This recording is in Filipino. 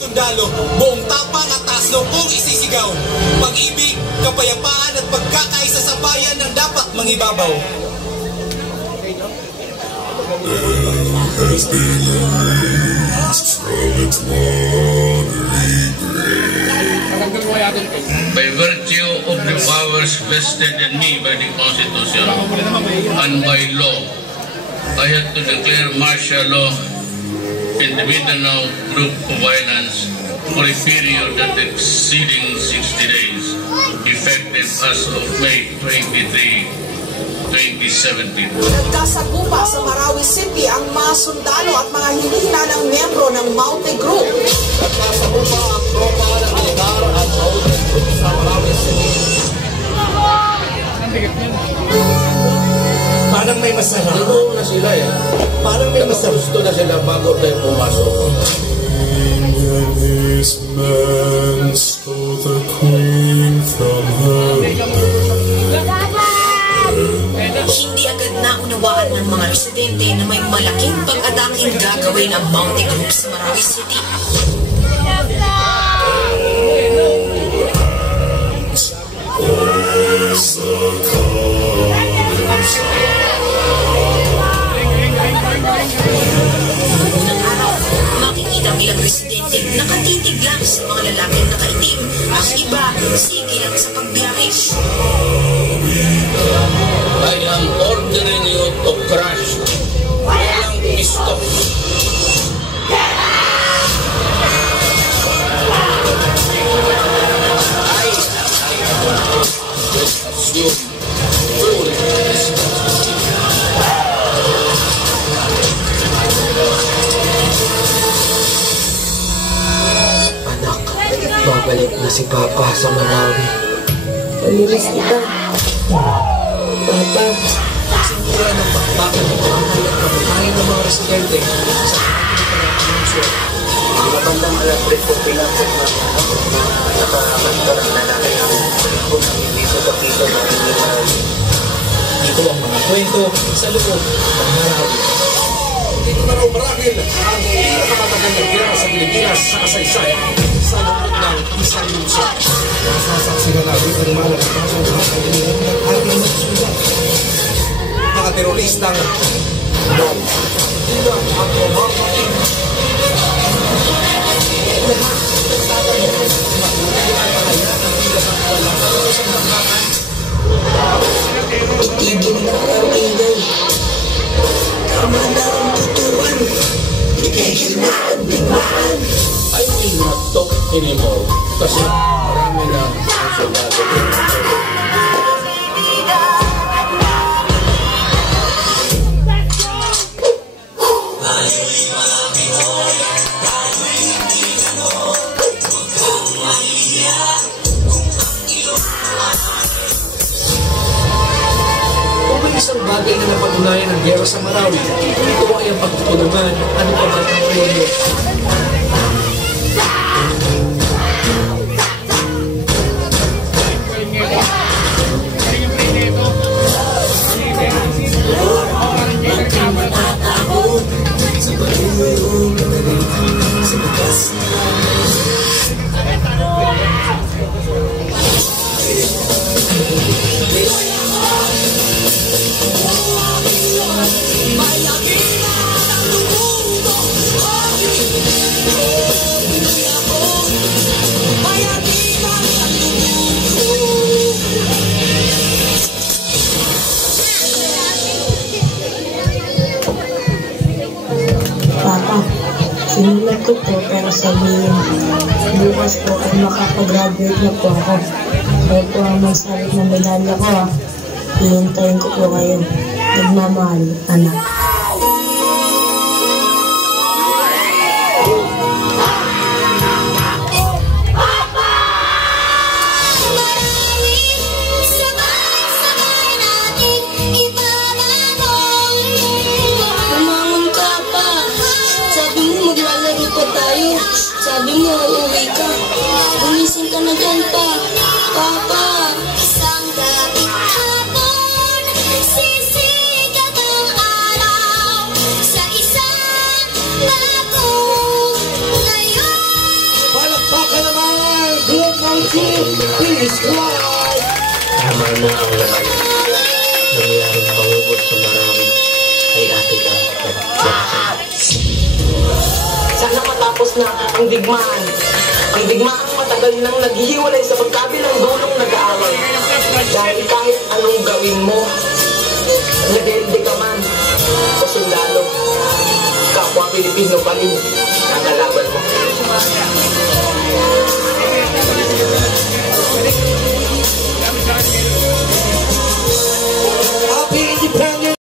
Sundalo, buong tapang at taas loob kong isisigaw. Pag-ibig, kapayapaan at pagkakaisa sa bayan ang dapat mangibabaw. Has been erased from its watery grave. By virtue of the powers vested in me by the Constitution and by law, I have to declare martial law in the Mindanao Group of Islands for a period that exceeding 60 days, effective as of May 23, 2017. Nagkasagupa sa Marawi City ang mga sundalo at mga hinihina ng miyembro ng Maute Group. Nagkasagupa ang tropa ng militar at Maute Group sa Marawi City. Parang may masarap. Ito na sila eh. Parang may masarap. Gusto na sila bago tayo pumasok. This man stole the queen from her Hindi agad naunawaan ng mga residente na may malaking pag-ataking gagawin ang Maute Group sa Marawi City. Unang araw, makikita ang ilang residente nakatitig lang sa mga lalaking nakaitim. Ang iba, sige lang sa pagbiyahe. I am ordering you to crash. Walang pisto. Anak, babalik na si Papa sa Marawi. Pamilis kita. Papa. Sigura ng bakbakan ng pangahal at kamukhain ng mga residente sa pagkakalansyon. Ang matandang alatrit ko pinapot na nakakantar ang lalaki ang kung hindi sa kapito na hindi Marawi. Ito ang mga kwento sa loob ng Marawi. Dito na raw marahil ang pinakamatagal na gera sa Pilipinas sa kasaysayan sa loob ng isang lungsod. Masasaksihan natin ang malalakas ang kakailihan ng ating mga sundan. Mga teroristang sila ang pumapatid. Itigil na ang ingay. Tama na ang tutuan. Itigil na ang bigmaan. I will not talk anymore kasi marami na ang soldado. Kung may isang bagay na napatunayan ng gera sa Marawi, ito ay ang pagtutulungan ano pa man ang premyo. Papa, sinulat ko po pero sabihin, bukas po ay makapag-graduate na po ako. Kaya po ang may salit na medalya ko ha. Ihintayin ko po kayo. Nagmamahal, anak. Sabi mo, uuwi ka. Gumising ka na dyan pa. Papa! Isang gabi hapon, sisikat ang araw sa isang lako. Ngayon Please ride! Tama na ang laban. Nangyaring pangugot sa marami ay ate ka at Jackson. Sana matapos na ang digmaan. Ang digmaang matagal nang naghihiwalay sa pagkabilang dulong nag-aaway. Dahil kahit anong gawin mo, rebelde ka man o sundalo, kapwa Pilipino pa rin.